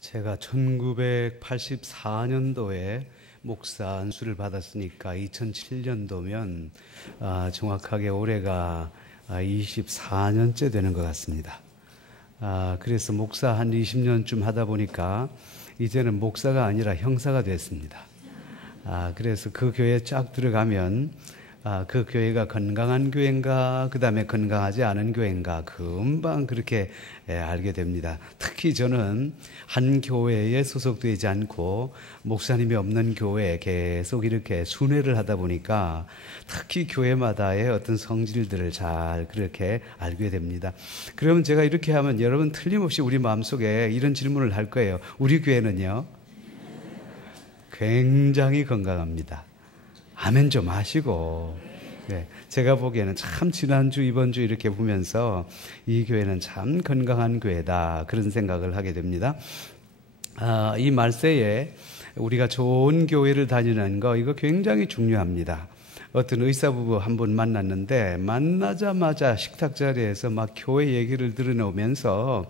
제가 1984년도에 목사 안수를 받았으니까 2007년도면 정확하게 올해가 24년째 되는 것 같습니다. 그래서 목사 한 20년쯤 하다 보니까 이제는 목사가 아니라 형사가 됐습니다. 그래서 그 교회에 쫙 들어가면 그 교회가 건강한 교회인가, 그 다음에 건강하지 않은 교회인가, 금방 그렇게 알게 됩니다. 특히 저는 한 교회에 소속되지 않고 목사님이 없는 교회에 계속 이렇게 순회를 하다 보니까 특히 교회마다의 어떤 성질들을 잘 그렇게 알게 됩니다. 그러면 제가 이렇게 하면 여러분 틀림없이 우리 마음속에 이런 질문을 할 거예요. 우리 교회는요? 굉장히 건강합니다. 아멘 좀 하시고. 네, 제가 보기에는 참 지난주 이번주 이렇게 보면서 이 교회는 참 건강한 교회다 그런 생각을 하게 됩니다. 이 말세에 우리가 좋은 교회를 다니는 거 이거 굉장히 중요합니다. 어떤 의사부부 한 분 만났는데 만나자마자 식탁 자리에서 막 교회 얘기를 들어놓으면서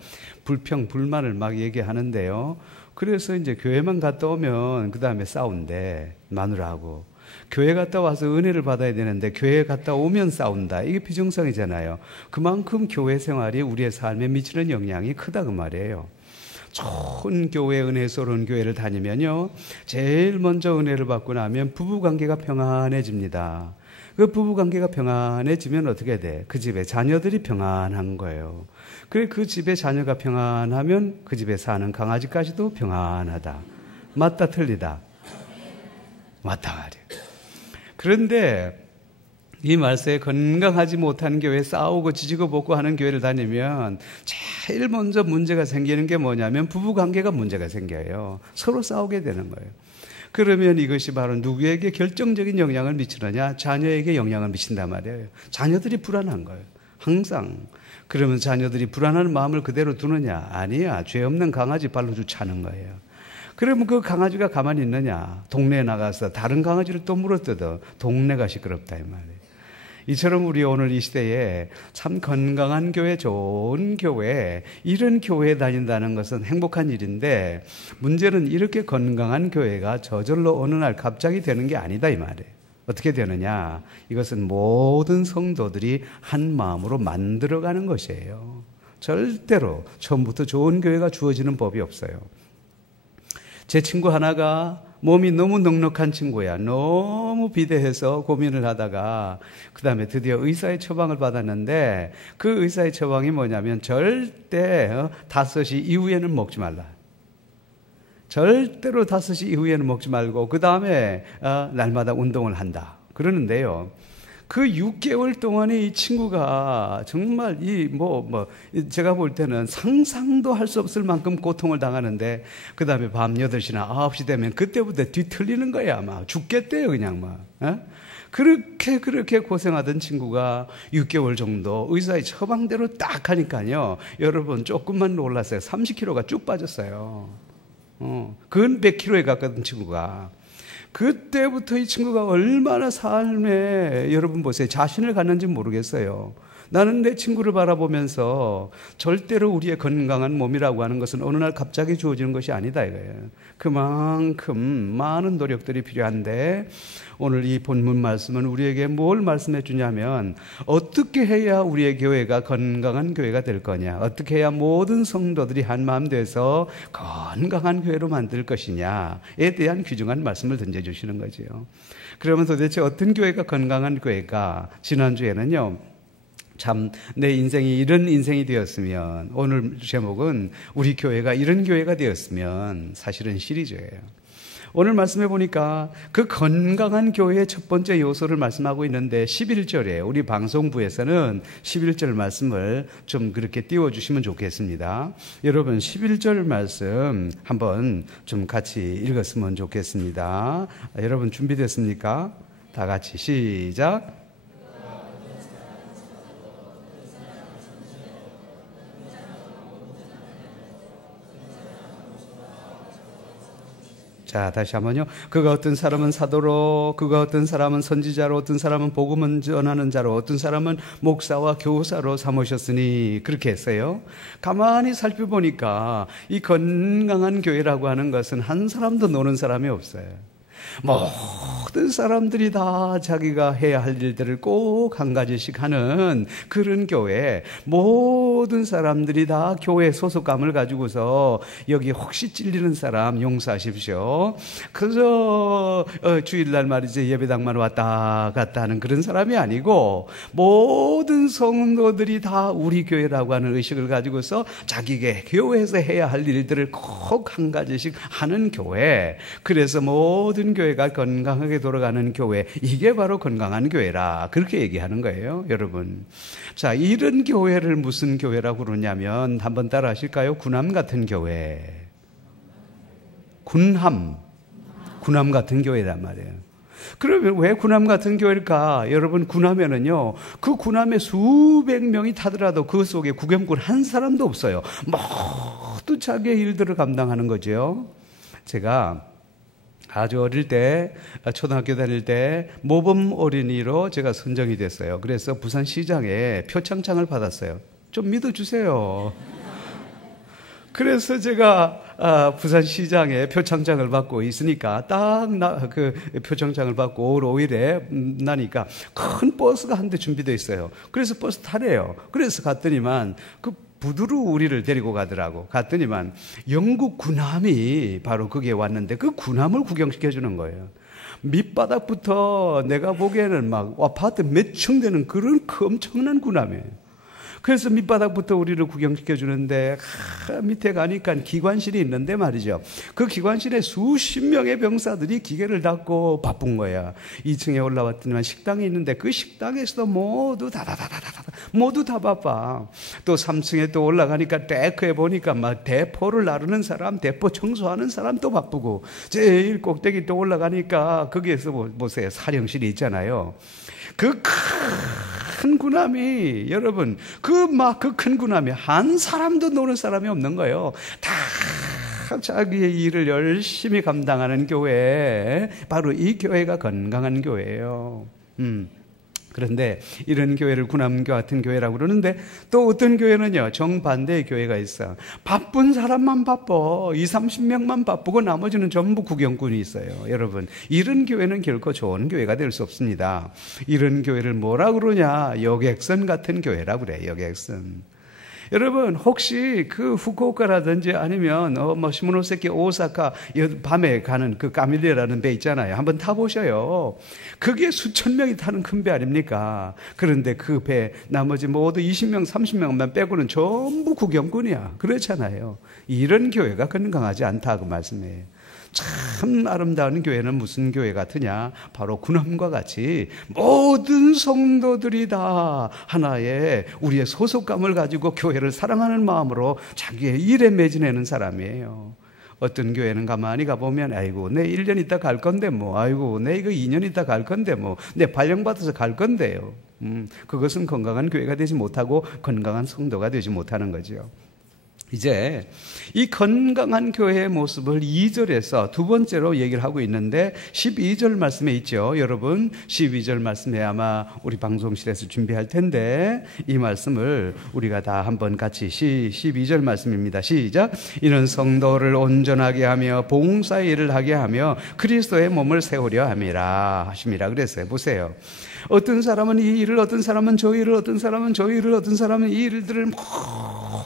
불평 불만을 막 얘기하는데요. 그래서 이제 교회만 갔다 오면 그 다음에 싸운대 마누라하고. 교회 갔다 와서 은혜를 받아야 되는데 교회 갔다 오면 싸운다. 이게 비정상이잖아요. 그만큼 교회 생활이 우리의 삶에 미치는 영향이 크다 그 말이에요. 좋은 교회, 은혜스러운 교회를 다니면요, 제일 먼저 은혜를 받고 나면 부부관계가 평안해집니다. 그 부부관계가 평안해지면 어떻게 돼? 그 집에 자녀들이 평안한 거예요. 그래, 그 집에 자녀가 평안하면 그 집에 사는 강아지까지도 평안하다. 맞다 틀리다? 맞다 말이에요. 그런데 이 말세에 건강하지 못한 교회, 싸우고 지지고 볶고 하는 교회를 다니면 제일 먼저 문제가 생기는 게 뭐냐면 부부관계가 문제가 생겨요. 서로 싸우게 되는 거예요. 그러면 이것이 바로 누구에게 결정적인 영향을 미치느냐? 자녀에게 영향을 미친단 말이에요. 자녀들이 불안한 거예요. 항상. 그러면 자녀들이 불안한 마음을 그대로 두느냐? 아니야. 죄 없는 강아지 발로 차는 거예요. 그러면 그 강아지가 가만히 있느냐? 동네에 나가서 다른 강아지를 또 물어뜯어. 동네가 시끄럽다 이 말이에요. 이처럼 우리 오늘 이 시대에 참 건강한 교회, 좋은 교회, 이런 교회에 다닌다는 것은 행복한 일인데 문제는 이렇게 건강한 교회가 저절로 어느 날 갑자기 되는 게 아니다 이 말이에요. 어떻게 되느냐? 이것은 모든 성도들이 한 마음으로 만들어가는 것이에요. 절대로 처음부터 좋은 교회가 주어지는 법이 없어요. 제 친구 하나가 몸이 너무 넉넉한 친구야. 너무 비대해서 고민을 하다가 그 다음에 드디어 의사의 처방을 받았는데 그 의사의 처방이 뭐냐면 절대 5시 이후에는 먹지 말라. 절대로 5시 이후에는 먹지 말고 그 다음에 날마다 운동을 한다. 그러는데요. 그 6개월 동안에 이 친구가 정말 제가 볼 때는 상상도 할 수 없을 만큼 고통을 당하는데 그 다음에 밤 8시나 9시 되면 그때부터 뒤틀리는 거야. 막 죽겠대요 그냥 막. 그렇게 고생하던 친구가 6개월 정도 의사의 처방대로 딱 하니까요. 여러분 조금만 놀랐어요. 30kg가 쭉 빠졌어요. 근 100kg에 가까운 친구가. 그때부터 이 친구가 얼마나 삶에 여러분 보세요. 자신을 갖는지 모르겠어요. 나는 내 친구를 바라보면서 절대로 우리의 건강한 몸이라고 하는 것은 어느 날 갑자기 주어지는 것이 아니다 이거예요. 그만큼 많은 노력들이 필요한데 오늘 이 본문 말씀은 우리에게 뭘 말씀해 주냐면 어떻게 해야 우리의 교회가 건강한 교회가 될 거냐, 어떻게 해야 모든 성도들이 한마음 돼서 건강한 교회로 만들 것이냐에 대한 귀중한 말씀을 던져주시는 거죠. 그러면 도대체 어떤 교회가 건강한 교회가? 지난주에는요, 참 내 인생이 이런 인생이 되었으면, 오늘 제목은 우리 교회가 이런 교회가 되었으면, 사실은 시리즈예요. 오늘 말씀해 보니까 그 건강한 교회의 첫 번째 요소를 말씀하고 있는데 11절에 우리 방송부에서는 11절 말씀을 좀 그렇게 띄워주시면 좋겠습니다. 여러분 11절 말씀 한번 좀 같이 읽었으면 좋겠습니다. 여러분 준비됐습니까? 다 같이 시작. 자, 다시 한번요. 그가 어떤 사람은 사도로, 그가 어떤 사람은 선지자로, 어떤 사람은 복음을 전하는 자로, 어떤 사람은 목사와 교사로 삼으셨으니, 그렇게 했어요. 가만히 살펴보니까 이 건강한 교회라고 하는 것은 한 사람도 노는 사람이 없어요. 모든 사람들이 다 자기가 해야 할 일들을 꼭 한 가지씩 하는 그런 교회, 모든 사람들이 다 교회 소속감을 가지고서 여기 혹시 찔리는 사람 용서하십시오. 그저 주일날 말이지 예배당만 왔다 갔다 하는 그런 사람이 아니고 모든 성도들이 다 우리 교회라고 하는 의식을 가지고서 자기가 교회에서 해야 할 일들을 꼭 한 가지씩 하는 교회. 그래서 모든 교회가 건강하게 돌아가는 교회, 이게 바로 건강한 교회라, 그렇게 얘기하는 거예요, 여러분. 자, 이런 교회를 무슨 교회라고 그러냐면 한번 따라 하실까요? 군함 같은 교회. 군함 같은 교회란 말이에요. 그러면 왜 군함 같은 교회일까? 여러분, 군함에는요, 그 군함에 수백 명이 타더라도 그 속에 구경꾼 한 사람도 없어요. 모두 자기의 일들을 감당하는 거죠. 제가 아주 어릴 때, 초등학교 다닐 때 모범 어린이로 제가 선정이 됐어요. 그래서 부산시장에 표창장을 받았어요. 좀 믿어주세요. 그래서 제가 부산시장에 표창장을 받고 있으니까 딱 그 표창장을 받고 올 5일에 나니까 큰 버스가 한 대 준비되어 있어요. 그래서 버스 타래요. 그래서 갔더니만 그 부두로 우리를 데리고 가더라고. 갔더니만 영국 군함이 바로 거기에 왔는데 그 군함을 구경시켜 주는 거예요. 밑바닥부터 내가 보기에는 막 아파트 몇 층 되는 그런 엄청난 군함이에요. 그래서 밑바닥부터 우리를 구경시켜 주는데 밑에 가니까 기관실이 있는데 말이죠. 그 기관실에 수십 명의 병사들이 기계를 닫고 바쁜 거야. 2층에 올라왔더니만 식당이 있는데 그 식당에서도 모두 모두 다 바빠. 또 3층에 또 올라가니까 데크에 보니까 막 대포를 나르는 사람, 대포 청소하는 사람 또 바쁘고, 제일 꼭대기 또 올라가니까 거기에서 보세요. 사령실이 있잖아요. 그 큰 군함이, 여러분, 그 큰 군함이 한 사람도 노는 사람이 없는 거예요. 다 자기의 일을 열심히 감당하는 교회, 바로 이 교회가 건강한 교회예요. 그런데 이런 교회를 군함교 같은 교회라고 그러는데, 또 어떤 교회는요, 정반대의 교회가 있어. 바쁜 사람만 바빠. 20-30명만 바쁘고 나머지는 전부 구경꾼이 있어요. 여러분, 이런 교회는 결코 좋은 교회가 될 수 없습니다. 이런 교회를 뭐라 그러냐? 여객선 같은 교회라고 그래. 여객선. 여러분, 혹시 그 후쿠오카라든지 아니면 시모노세키, 오사카 밤에 가는 그 까밀리라는 배 있잖아요. 한번 타보셔요. 그게 수천 명이 타는 큰 배 아닙니까? 그런데 그 배 나머지 모두 20명, 30명만 빼고는 전부 구경꾼이야. 그렇잖아요. 이런 교회가 건강하지 않다고 말씀해요. 참 아름다운 교회는 무슨 교회 같으냐? 바로 군함과 같이 모든 성도들이 다 하나의 우리의 소속감을 가지고 교회를 사랑하는 마음으로 자기의 일에 매진하는 사람이에요. 어떤 교회는 가만히 가보면, 아이고, 내 1년 있다 갈 건데 뭐, 아이고, 내 이거 2년 있다 갈 건데 뭐, 내 발령받아서 갈 건데요. 그것은 건강한 교회가 되지 못하고 건강한 성도가 되지 못하는 거죠. 이제 이 건강한 교회의 모습을 2절에서 두 번째로 얘기를 하고 있는데, 12절 말씀에 있죠. 여러분, 12절 말씀에 아마 우리 방송실에서 준비할 텐데 이 말씀을 우리가 다 한번 같이 12절 말씀입니다. 시작. 이는 성도를 온전하게 하며 봉사의 일을 하게 하며 그리스도의 몸을 세우려 함이라 하심이라 그랬어요. 보세요. 어떤 사람은 이 일을, 어떤 사람은 저 일을, 어떤 사람은 저 일을, 어떤 사람은 이 일들을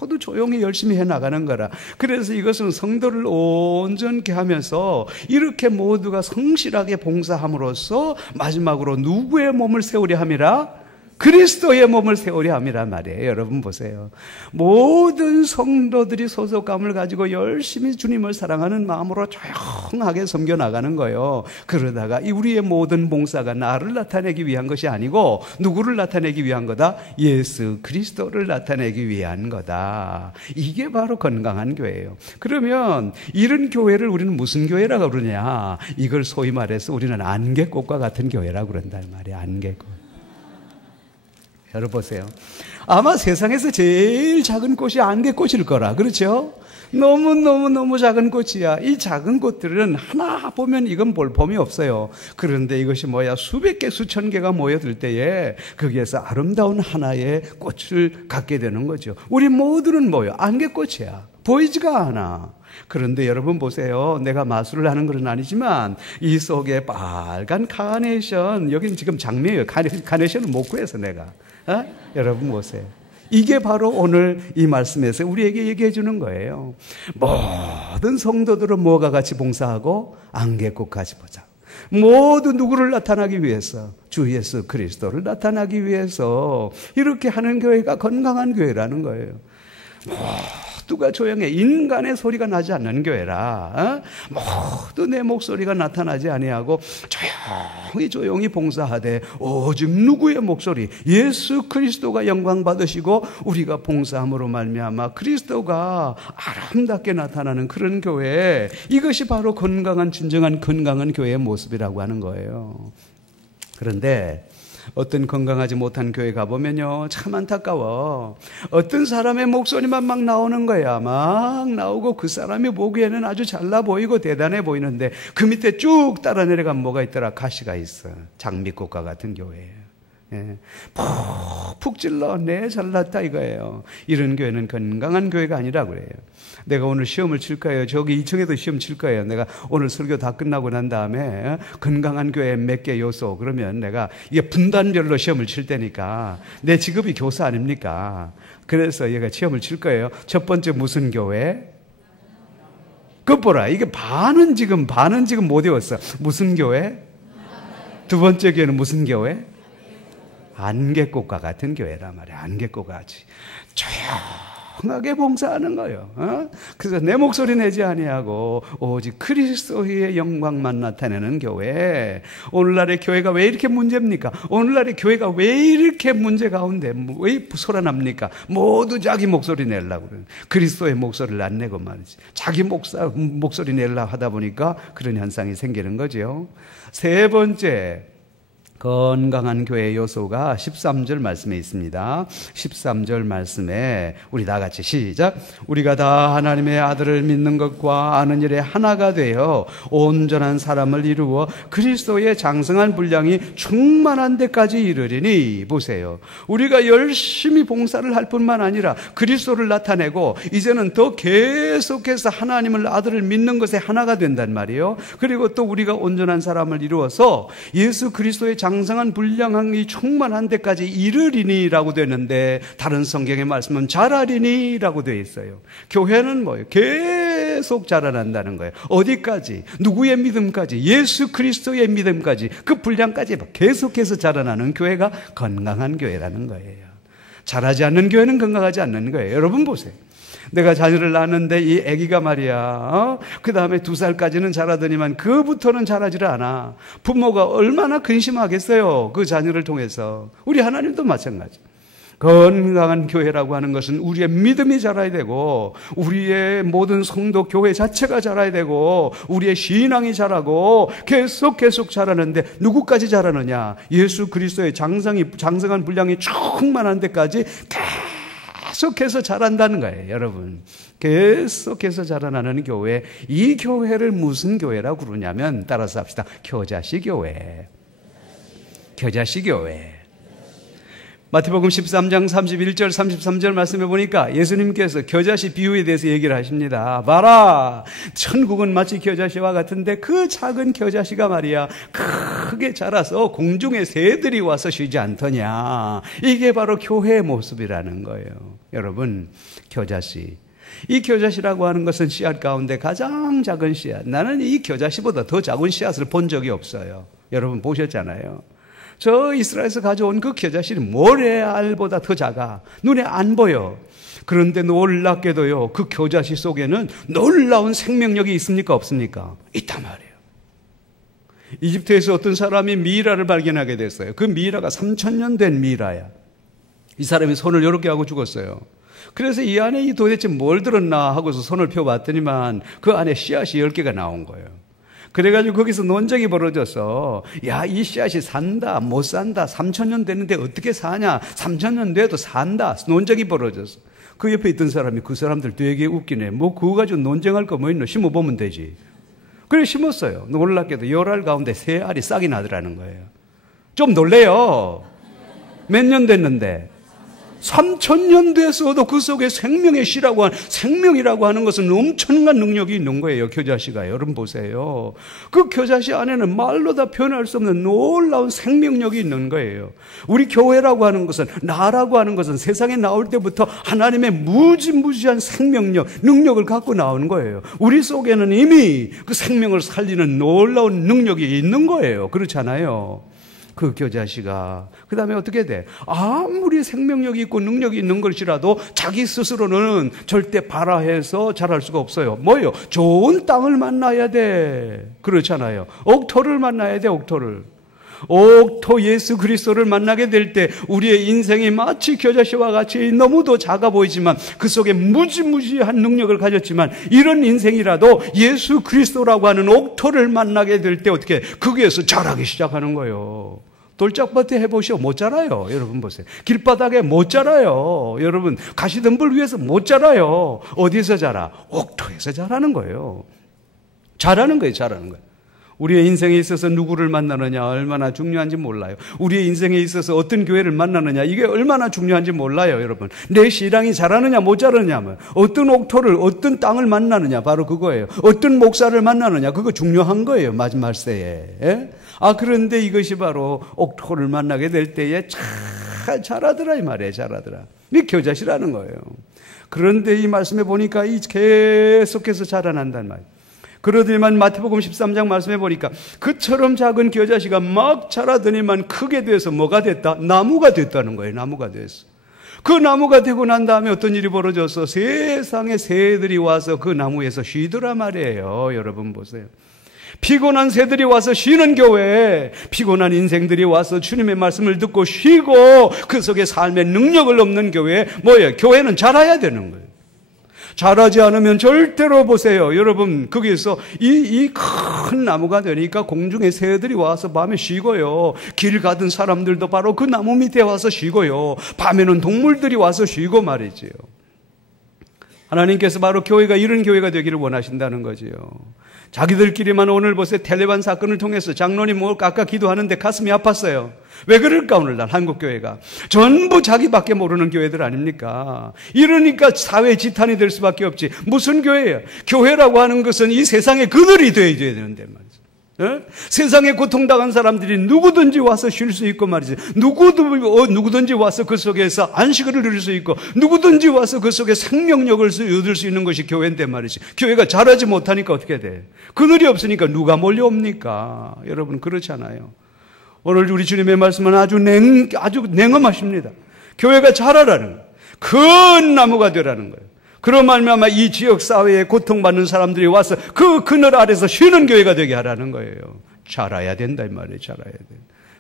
모두 조용히 열심히 해나가는 거라. 그래서 이것은 성도를 온전케 하면서 이렇게 모두가 성실하게 봉사함으로써 마지막으로 누구의 몸을 세우려 함이라? 그리스도의 몸을 세우려 함이란 말이에요. 여러분 보세요. 모든 성도들이 소속감을 가지고 열심히 주님을 사랑하는 마음으로 조용하게 섬겨나가는 거예요. 그러다가 우리의 모든 봉사가 나를 나타내기 위한 것이 아니고 누구를 나타내기 위한 거다? 예수 그리스도를 나타내기 위한 거다. 이게 바로 건강한 교회예요. 그러면 이런 교회를 우리는 무슨 교회라고 그러냐? 이걸 소위 말해서 우리는 안개꽃과 같은 교회라고 그런단 말이에요. 안개꽃. 여러분 보세요. 아마 세상에서 제일 작은 꽃이 안개꽃일 거라. 그렇죠? 너무 작은 꽃이야. 이 작은 꽃들은 하나 보면 이건 볼품이 없어요. 그런데 이것이 뭐야? 수백 개, 수천 개가 모여들 때에 거기에서 아름다운 하나의 꽃을 갖게 되는 거죠. 우리 모두는 뭐예요? 안개꽃이야. 보이지가 않아. 그런데 여러분 보세요. 내가 마술을 하는 건 아니지만 이 속에 빨간 카네이션, 여긴 지금 장미예요. 카네이션을 못 구해서 내가. 여러분 보세요. 이게 바로 오늘 이 말씀에서 우리에게 얘기해 주는 거예요. 모든 성도들은 뭐가 같이 봉사하고 안개꽃 같이 보자. 모두 누구를 나타나기 위해서? 주 예수 그리스도를 나타나기 위해서 이렇게 하는 교회가 건강한 교회라는 거예요. 모두가 조용해. 인간의 소리가 나지 않는 교회라. 모두 내 목소리가 나타나지 아니하고 조용히 봉사하되 오직 누구의 목소리? 예수 그리스도가 영광 받으시고 우리가 봉사함으로 말미암아 그리스도가 아름답게 나타나는 그런 교회. 이것이 바로 진정한 건강한 교회의 모습이라고 하는 거예요. 그런데 어떤 건강하지 못한 교회 가보면요, 참 안타까워. 어떤 사람의 목소리만 막 나오는 거야. 막 나오고 그 사람이 보기에는 아주 잘나 보이고 대단해 보이는데 그 밑에 쭉 따라 내려가면 뭐가 있더라? 가시가 있어. 장미꽃과 같은 교회예요. 푹 찔러. 네, 잘났다 이거예요. 이런 교회는 건강한 교회가 아니라 그래요. 내가 오늘 시험을 칠 거예요. 저기 2층에도 시험 칠 거예요. 내가 오늘 설교 다 끝나고 난 다음에 건강한 교회 몇 개 요소, 그러면 내가 이게 분단별로 시험을 칠 때니까 내 직업이 교사 아닙니까? 그래서 얘가 시험을 칠 거예요. 첫 번째 무슨 교회? 그것 보라. 이게 반은 지금 못 외웠어. 무슨 교회? 두 번째 교회는 무슨 교회? 안개꽃과 같은 교회란 말이야. 안개꽃 같이 조용하게 봉사하는 거예요. 그래서 내 목소리 내지 아니하고 오직 그리스도의 영광만 나타내는 교회. 오늘날의 교회가 왜 이렇게 문제입니까? 오늘날의 교회가 왜 이렇게 문제 가운데 왜 소란합니까? 모두 자기 목소리 내려고 그래요. 그리스도의 목소리를 안 내고 말이지. 자기 목소리 내려고 하다 보니까 그런 현상이 생기는 거죠. 세 번째, 건강한 교회의 요소가 13절 말씀에 있습니다. 13절 말씀에 우리 다 같이 시작. 우리가 다 하나님의 아들을 믿는 것과 아는 일에 하나가 되어 온전한 사람을 이루어 그리스도의 장성한 분량이 충만한 데까지 이르리니. 보세요. 우리가 열심히 봉사를 할 뿐만 아니라 그리스도를 나타내고 이제는 더 계속해서 하나님을 아들을 믿는 것에 하나가 된단 말이에요. 그리고 또 우리가 온전한 사람을 이루어서 예수 그리스도의 장성한 분량이 충만한 데까지 이르리니라고 되는데 다른 성경의 말씀은 자라리니라고 되어 있어요. 교회는 뭐예요? 계속 자라난다는 거예요. 어디까지? 누구의 믿음까지? 예수 그리스도의 믿음까지, 그 분량까지 계속해서 자라나는 교회가 건강한 교회라는 거예요. 자라지 않는 교회는 건강하지 않는 거예요. 여러분 보세요. 내가 자녀를 낳았는데 이 아기가 말이야, 그 다음에 2살까지는 자라더니만 그부터는 자라지를 않아. 부모가 얼마나 근심하겠어요, 그 자녀를 통해서. 우리 하나님도 마찬가지. 건강한 교회라고 하는 것은 우리의 믿음이 자라야 되고 우리의 모든 성도 교회 자체가 자라야 되고 우리의 신앙이 자라고 계속 자라는데 누구까지 자라느냐? 예수 그리스도의 장성한 분량이 충만한 데까지 계속해서 자란다는 거예요. 여러분, 계속해서 자라나는 교회. 이 교회를 무슨 교회라고 그러냐면, 따라서 합시다. 겨자씨 교회. 겨자씨 교회. 마태복음 13장 31절 33절 말씀해 보니까 예수님께서 겨자씨 비유에 대해서 얘기를 하십니다. 봐라, 천국은 마치 겨자씨와 같은데 그 작은 겨자씨가 말이야 크게 자라서 공중에 새들이 와서 쉬지 않더냐. 이게 바로 교회의 모습이라는 거예요. 여러분, 겨자씨, 이 겨자씨라고 하는 것은 씨앗 가운데 가장 작은 씨앗. 나는 이 겨자씨보다 더 작은 씨앗을 본 적이 없어요. 여러분 보셨잖아요. 저 이스라엘에서 가져온 그 겨자씨는 모래알보다 더 작아. 눈에 안 보여. 그런데 놀랍게도요, 그 겨자씨 속에는 놀라운 생명력이 있습니까? 없습니까? 있단 말이에요. 이집트에서 어떤 사람이 미이라를 발견하게 됐어요. 그 미이라가 3000년 된 미이라야. 이 사람이 손을 이렇게 하고 죽었어요. 그래서 이 안에 도대체 뭘 들었나 하고서 손을 펴봤더니만 그 안에 씨앗이 10개가 나온 거예요. 그래가지고 거기서 논쟁이 벌어져서, 야, 이 씨앗이 산다, 못 산다, 3000년 됐는데 어떻게 사냐, 3000년 돼도 산다, 논쟁이 벌어졌어. 그 옆에 있던 사람이 그 사람들 되게 웃기네. 뭐 그거 가지고 논쟁할 거 뭐 있노? 심어보면 되지. 그래 심었어요. 놀랍게도 10알 가운데 3알이 싹이 나더라는 거예요. 좀 놀래요. 몇 년 됐는데 3000년 됐어도 그 속에 생명의 씨라고 생명이라고 하는 것은 엄청난 능력이 있는 거예요. 겨자씨가. 여러분 보세요. 그 겨자씨 안에는 말로 다 표현할 수 없는 놀라운 생명력이 있는 거예요. 우리 교회라고 하는 것은, 나라고 하는 것은 세상에 나올 때부터 하나님의 무지무지한 생명력, 능력을 갖고 나오는 거예요. 우리 속에는 이미 그 생명을 살리는 놀라운 능력이 있는 거예요. 그렇잖아요. 그 겨자씨가. 그 다음에 어떻게 돼? 아무리 생명력이 있고 능력이 있는 것이라도 자기 스스로는 절대 발화해서 자랄 수가 없어요. 뭐예요? 좋은 땅을 만나야 돼. 그렇잖아요. 옥토를 만나야 돼, 옥토를. 옥토 예수 그리스도를 만나게 될 때 우리의 인생이 마치 겨자씨와 같이 너무도 작아 보이지만 그 속에 무지무지한 능력을 가졌지만 이런 인생이라도 예수 그리스도라고 하는 옥토를 만나게 될 때 어떻게 거기에서 자라기 시작하는 거예요. 돌짝밭에 해보시오. 못 자라요. 여러분 보세요. 길바닥에 못 자라요. 여러분 가시덤불 위에서 못 자라요. 어디서 자라? 옥토에서 자라는 거예요. 자라는 거예요. 자라는 거예요. 우리의 인생에 있어서 누구를 만나느냐 얼마나 중요한지 몰라요. 우리의 인생에 있어서 어떤 교회를 만나느냐 이게 얼마나 중요한지 몰라요. 여러분 내 신앙이 자라느냐 못 자라느냐, 어떤 옥토를 어떤 땅을 만나느냐 바로 그거예요. 어떤 목사를 만나느냐 그거 중요한 거예요. 마지막 때에. 예? 그런데 이것이 바로 옥토를 만나게 될 때에 잘 자라더라 이 말이에요. 자라더라. 이 겨자씨라는 거예요. 그런데 이 말씀에 보니까 이 계속해서 자라난단 말이에요. 그러더니만 마태복음 13장 말씀해 보니까 그처럼 작은 겨자씨가 막 자라더니만 크게 돼서 뭐가 됐다? 나무가 됐다는 거예요. 나무가 됐어. 그 나무가 되고 난 다음에 어떤 일이 벌어져서 세상의 새들이 와서 그 나무에서 쉬더라 말이에요. 여러분 보세요. 피곤한 새들이 와서 쉬는 교회, 피곤한 인생들이 와서 주님의 말씀을 듣고 쉬고 그 속에 삶의 능력을 얻는 교회, 뭐예요? 교회는 자라야 되는 거예요. 자라지 않으면 절대로 보세요. 여러분, 거기에서 이 큰 나무가 되니까 공중에 새들이 와서 밤에 쉬고요. 길 가던 사람들도 바로 그 나무 밑에 와서 쉬고요. 밤에는 동물들이 와서 쉬고 말이지요. 하나님께서 바로 교회가 이런 교회가 되기를 원하신다는 거지요. 자기들끼리만 오늘 보세요. 텔레반 사건을 통해서 장로님 뭐 아까 기도하는데 가슴이 아팠어요. 왜 그럴까 오늘날 한국교회가. 전부 자기밖에 모르는 교회들 아닙니까? 이러니까 사회 지탄이 될 수밖에 없지. 무슨 교회예요? 교회라고 하는 것은 이 세상의 그늘이 되어야 되는데 말이죠. 예? 세상에 고통당한 사람들이 누구든지 와서 쉴 수 있고 말이지. 누구든지 와서 그 속에서 안식을 누릴 수 있고 누구든지 와서 그 속에 생명력을 얻을 수 있는 것이 교회인데 말이지. 교회가 자라지 못하니까 어떻게 돼? 그늘이 없으니까 누가 몰려옵니까? 여러분 그렇잖아요. 오늘 우리 주님의 말씀은 아주 냉엄하십니다. 교회가 자라라는 거예요. 큰 나무가 되라는 거예요. 그런 말미암아 이 지역 사회에 고통받는 사람들이 와서 그 그늘 아래서 쉬는 교회가 되게 하라는 거예요. 자라야 된다 이 말이에요. 자라야 돼.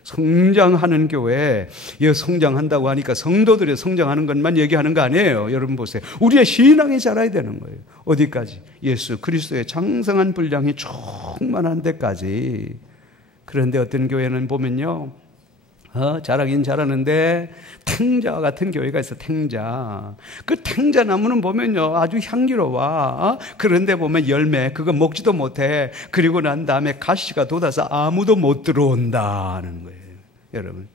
성장하는 교회, 성장한다고 하니까 성도들이 성장하는 것만 얘기하는 거 아니에요. 여러분 보세요. 우리의 신앙이 자라야 되는 거예요. 어디까지? 예수 그리스도의 장성한 분량이 충만한 데까지. 그런데 어떤 교회는 보면요. 자라긴 자라는데 탱자와 같은 교회가 있어. 탱자. 그 탱자 나무는 보면요 아주 향기로워. 그런데 보면 열매 그거 먹지도 못해. 그리고 난 다음에 가시가 돋아서 아무도 못 들어온다는 거예요. 여러분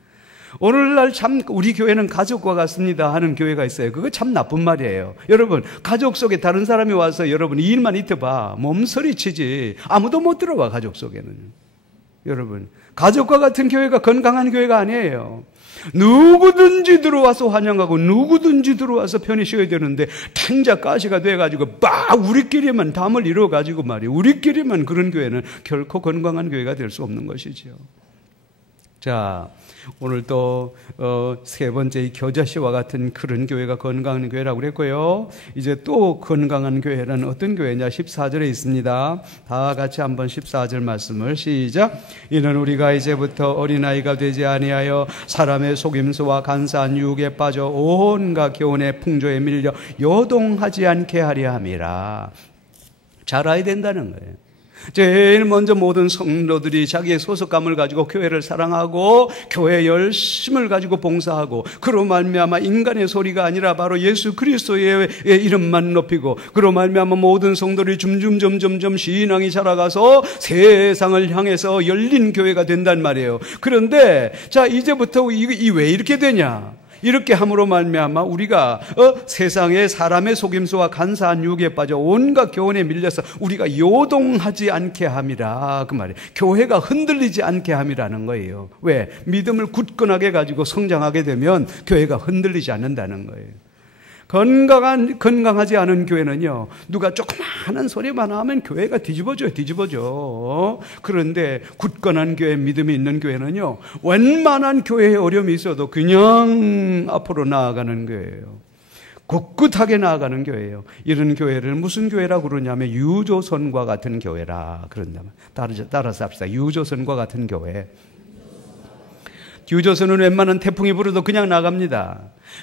오늘날 참 우리 교회는 가족과 같습니다 하는 교회가 있어요. 그거 참 나쁜 말이에요. 여러분 가족 속에 다른 사람이 와서 여러분 이 일만 있어봐 몸서리치지 아무도 못 들어와. 가족 속에는. 여러분 가족과 같은 교회가 건강한 교회가 아니에요. 누구든지 들어와서 환영하고 누구든지 들어와서 편히 쉬어야 되는데 탱자 가시가 돼가지고 우리끼리만 담을 이루어가지고 말이에요. 우리끼리만 그런 교회는 결코 건강한 교회가 될 수 없는 것이죠. 자, 오늘 또 세 번째 이 겨자씨와 같은 그런 교회가 건강한 교회라고 그랬고요. 이제 또 건강한 교회는 어떤 교회냐? 14절에 있습니다. 다 같이 한번 14절 말씀을 시작. 이는 우리가 이제부터 어린아이가 되지 아니하여 사람의 속임수와 간사한 유혹에 빠져 온갖 교훈의 풍조에 밀려 요동하지 않게 하려 함이라. 자라야 된다는 거예요. 제일 먼저 모든 성도들이 자기의 소속감을 가지고 교회를 사랑하고 교회의 열심을 가지고 봉사하고 그로 말미암아 인간의 소리가 아니라 바로 예수 그리스도의 이름만 높이고 그로 말미암아 모든 성도들이 점점 신앙이 자라가서 세상을 향해서 열린 교회가 된단 말이에요. 그런데 자 이제부터 이 왜 이렇게 되냐? 이렇게 함으로 말미암아 우리가 세상의 사람의 속임수와 간사한 유혹에 빠져 온갖 교훈에 밀려서 우리가 요동하지 않게 함이라 그 말이에요. 교회가 흔들리지 않게 함이라는 거예요. 왜? 믿음을 굳건하게 가지고 성장하게 되면 교회가 흔들리지 않는다는 거예요. 건강하지 않은 교회는요, 누가 조그마한 소리만 하면 교회가 뒤집어져. 그런데 굳건한 교회, 믿음이 있는 교회는요, 웬만한 교회에 어려움이 있어도 그냥 앞으로 나아가는 교회예요. 꿋꿋하게 나아가는 교회예요. 이런 교회를 무슨 교회라고 그러냐면 유조선과 같은 교회라 그런다면 따라서 합시다. 유조선과 같은 교회. 유조선은 웬만한 태풍이 불어도 그냥 나갑니다.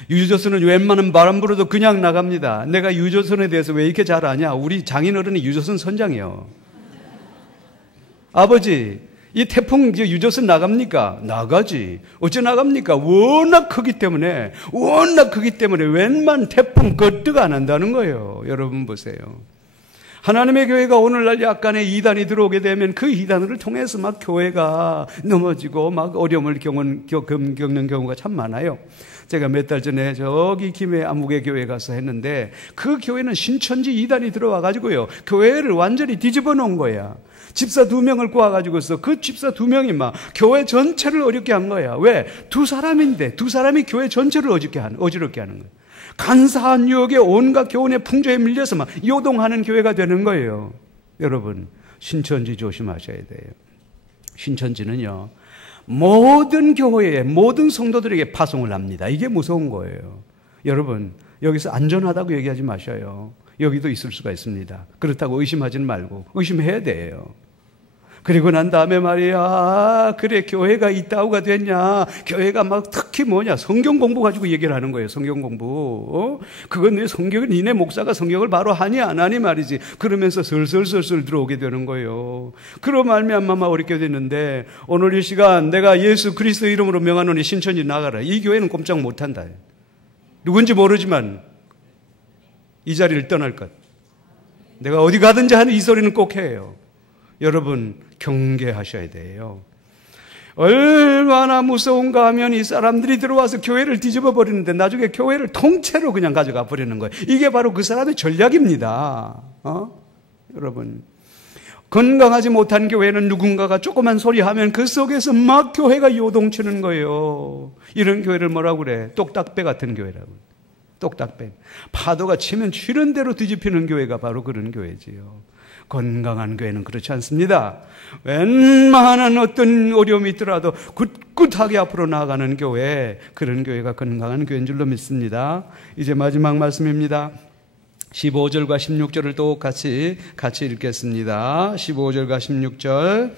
유조선은 웬만한 바람 불어도 그냥 나갑니다. 내가 유조선에 대해서 왜 이렇게 잘 아냐? 우리 장인어른이 유조선 선장이에요. 아버지, 이 태풍 유조선 나갑니까? 나가지. 어째 나갑니까? 워낙 크기 때문에 웬만 태풍 거뜨가 안 한다는 거예요. 여러분 보세요. 하나님의 교회가 오늘날 약간의 이단이 들어오게 되면 그 이단을 통해서 막 교회가 넘어지고 막 어려움을 겪는 경우가 참 많아요. 제가 몇 달 전에 저기 김해 암흑의 교회 가서 했는데 그 교회는 신천지 이단이 들어와가지고요. 교회를 완전히 뒤집어 놓은 거야. 집사 2명을 꼬아가지고서 그 집사 2명이 막 교회 전체를 어렵게 한 거야. 왜? 2사람인데 2사람이 교회 전체를 어지럽게 하는 거야. 간사한 유혹에 온갖 교훈의 풍조에 밀려서 막 요동하는 교회가 되는 거예요. 여러분, 신천지 조심하셔야 돼요. 신천지는요, 모든 교회에, 모든 성도들에게 파송을 합니다. 이게 무서운 거예요. 여러분, 여기서 안전하다고 얘기하지 마셔요. 여기도 있을 수가 있습니다. 그렇다고 의심하지는 말고, 의심해야 돼요. 그리고 난 다음에 말이야, 그래 교회가 이따구가 됐냐, 교회가 막 특히 성경 공부 가지고 얘기를 하는 거예요. 성경 공부. 그건 내 성경은 니네 목사가 성경을 바로 하니 안 하니 말이지. 그러면서 슬슬 들어오게 되는 거예요. 그러 말미암아 어렵게 됐는데 오늘 이 시간 내가 예수 그리스도 이름으로 명하노니 신천지 나가라. 이 교회는 꼼짝 못한다. 누군지 모르지만 이 자리를 떠날 것. 내가 어디 가든지 하는 이 소리는 꼭 해요. 여러분 경계하셔야 돼요. 얼마나 무서운가 하면 이 사람들이 들어와서 교회를 뒤집어 버리는데 나중에 교회를 통째로 그냥 가져가 버리는 거예요. 이게 바로 그 사람의 전략입니다. 여러분, 건강하지 못한 교회는 누군가가 조그만 소리 하면 그 속에서 막 교회가 요동치는 거예요. 이런 교회를 뭐라고 그래? 똑딱배 같은 교회라고. 똑딱배. 파도가 치면 치는 대로 뒤집히는 교회가 바로 그런 교회지요. 건강한 교회는 그렇지 않습니다. 웬만한 어떤 어려움이 있더라도 굳굳하게 앞으로 나아가는 교회, 그런 교회가 건강한 교회인 줄로 믿습니다. 이제 마지막 말씀입니다. 15절과 16절을 또 같이 읽겠습니다. 15절과 16절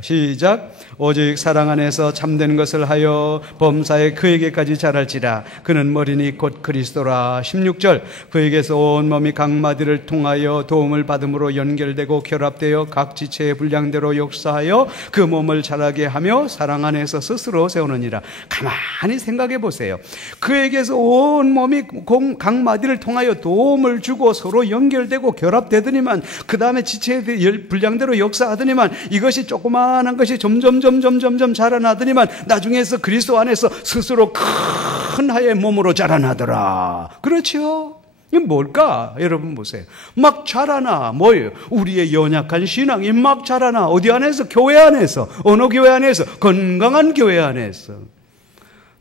시작. 오직 사랑 안에서 참된 것을 하여 범사에 그에게까지 자랄지라. 그는 머리니 곧 그리스도라. 16절. 그에게서 온 몸이 각 마디를 통하여 도움을 받음으로 연결되고 결합되어 각 지체의 분량대로 역사하여 그 몸을 자라게 하며 사랑 안에서 스스로 세우느니라. 가만히 생각해 보세요. 그에게서 온 몸이 각 마디를 통하여 도움을 주고 서로 연결되고 결합되더니만, 그 다음에 지체의 분량대로 역사하더니만, 이것이 조그마한 것이 점점 자라나더니만 나중에서 그리스도 안에서 스스로 큰 하의 몸으로 자라나더라. 그렇죠? 이게 뭘까? 여러분 보세요. 막 자라나. 뭐예요? 우리의 연약한 신앙이 막 자라나. 어디 안에서? 교회 안에서. 어느 교회 안에서? 건강한 교회 안에서.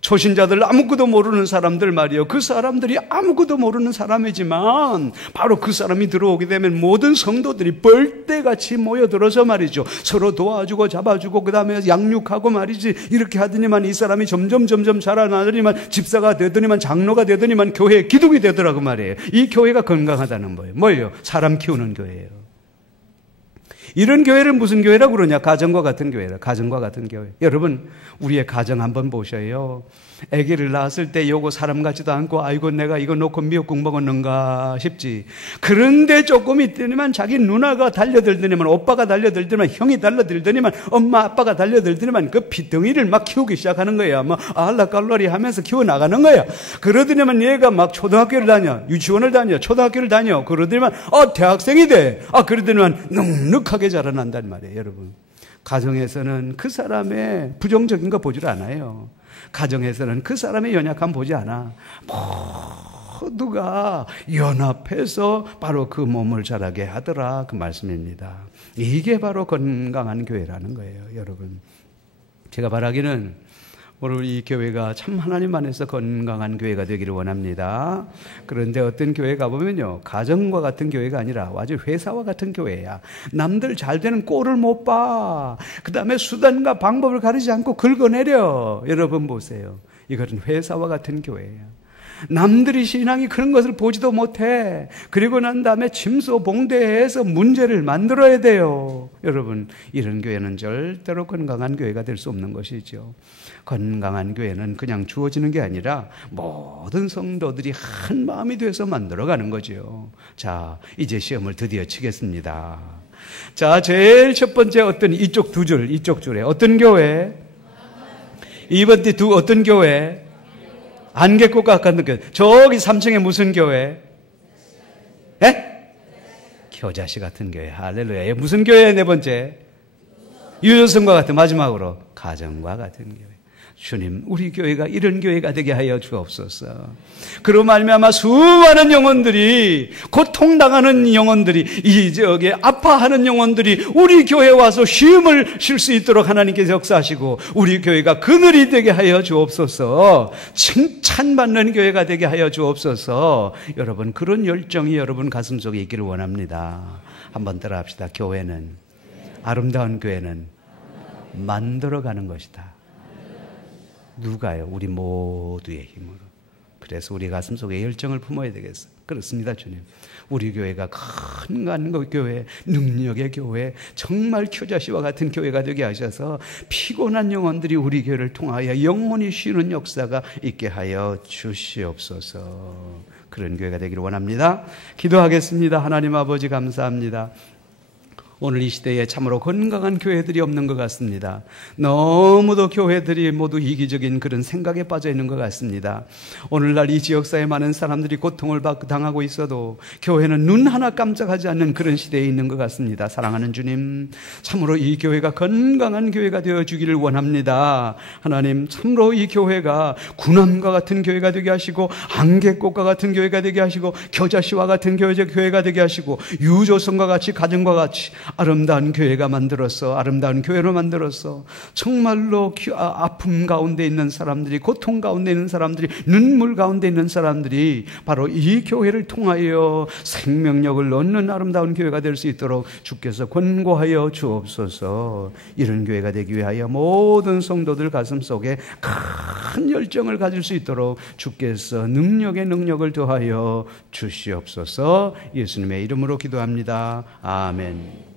초신자들, 아무것도 모르는 사람들 말이에요. 그 사람들이 아무것도 모르는 사람이지만 바로 그 사람이 들어오게 되면 모든 성도들이 벌떼같이 모여들어서 말이죠, 서로 도와주고 잡아주고 그 다음에 양육하고 말이지, 이렇게 하더니만 이 사람이 점점 자라나더니만 집사가 되더니만 장로가 되더니만 교회의 기둥이 되더라고 말이에요. 이 교회가 건강하다는 거예요. 뭐예요? 사람 키우는 교회예요. 이런 교회를 무슨 교회라고 그러냐? 가정과 같은 교회라. 가정과 같은 교회. 여러분, 우리의 가정 한번 보셔요. 아기를 낳았을 때 요거 사람 같지도 않고 아이고 내가 이거 놓고 미역국 먹었는가 싶지. 그런데 조금 있더니만 자기 누나가 달려들더니만 오빠가 달려들더니만 형이 달려들더니만 엄마 아빠가 달려들더니만 그 피덩이를 막 키우기 시작하는 거야. 뭐 알라깔로리 하면서 키워나가는 거야. 그러더니만 얘가 막 초등학교를 다녀, 유치원을 다녀, 초등학교를 다녀. 그러더니만 대학생이 돼. 그러더니만 눅눅하게 자라난단 말이에요. 여러분, 가정에서는 그 사람의 부정적인 거 보질 않아요. 가정에서는 그 사람의 연약함 보지 않아. 모두가 연합해서 바로 그 몸을 자라게 하더라, 그 말씀입니다. 이게 바로 건강한 교회라는 거예요. 여러분, 제가 바라기는 오늘 이 교회가 참 하나님 안에서 건강한 교회가 되기를 원합니다. 그런데 어떤 교회 가보면요, 가정과 같은 교회가 아니라 아주 회사와 같은 교회야. 남들 잘 되는 꼴을 못 봐. 그 다음에 수단과 방법을 가리지 않고 긁어내려. 여러분 보세요. 이것은 회사와 같은 교회야. 남들이 신앙이 그런 것을 보지도 못해. 그리고 난 다음에 침소봉대해서 문제를 만들어야 돼요. 여러분, 이런 교회는 절대로 건강한 교회가 될 수 없는 것이죠. 건강한 교회는 그냥 주어지는 게 아니라 모든 성도들이 한 마음이 돼서 만들어가는 거죠. 자, 이제 시험을 드디어 치겠습니다. 자, 제일 첫 번째 어떤 이쪽 두 줄, 이쪽 줄에 어떤 교회? 이번 때 어떤 교회? 안개꽃과 같은 교회. 저기 3층에 무슨 교회? 예? 겨자씨 같은 교회. 할렐루야. 무슨 교회 네 번째? 유조선과 같은, 마지막으로 가정과 같은 교회. 주님, 우리 교회가 이런 교회가 되게 하여 주옵소서. 그로 말미암아 수많은 영혼들이, 고통당하는 영혼들이, 아파하는 영혼들이 우리 교회에 와서 쉼을 쉴 수 있도록 하나님께서 역사하시고, 우리 교회가 그늘이 되게 하여 주옵소서. 칭찬받는 교회가 되게 하여 주옵소서. 여러분, 그런 열정이 여러분 가슴속에 있기를 원합니다. 한번 따라합시다. 교회는, 아름다운 교회는 만들어가는 것이다. 누가요? 우리 모두의 힘으로. 그래서 우리 가슴속에 열정을 품어야 되겠어. 그렇습니다, 주님. 우리 교회가 건강한 교회, 능력의 교회, 정말 겨자씨와 같은 교회가 되게 하셔서 피곤한 영혼들이 우리 교회를 통하여 영원히 쉬는 역사가 있게 하여 주시옵소서. 그런 교회가 되기를 원합니다. 기도하겠습니다. 하나님 아버지 감사합니다. 오늘 이 시대에 참으로 건강한 교회들이 없는 것 같습니다. 너무도 교회들이 모두 이기적인 그런 생각에 빠져 있는 것 같습니다. 오늘날 이 지역사회 많은 사람들이 고통을 당하고 있어도 교회는 눈 하나 깜짝하지 않는 그런 시대에 있는 것 같습니다. 사랑하는 주님, 참으로 이 교회가 건강한 교회가 되어주기를 원합니다. 하나님, 참으로 이 교회가 군함과 같은 교회가 되게 하시고, 안개꽃과 같은 교회가 되게 하시고, 겨자씨와 같은 교회가 되게 하시고, 유조선과 같이, 가정과 같이 아름다운 교회가 만들어서, 아름다운 교회로 만들어서 정말로 아픔 가운데 있는 사람들이, 고통 가운데 있는 사람들이, 눈물 가운데 있는 사람들이 바로 이 교회를 통하여 생명력을 얻는 아름다운 교회가 될 수 있도록 주께서 권고하여 주옵소서. 이런 교회가 되기 위하여 모든 성도들 가슴속에 큰 열정을 가질 수 있도록 주께서 능력을 더하여 주시옵소서. 예수님의 이름으로 기도합니다. 아멘.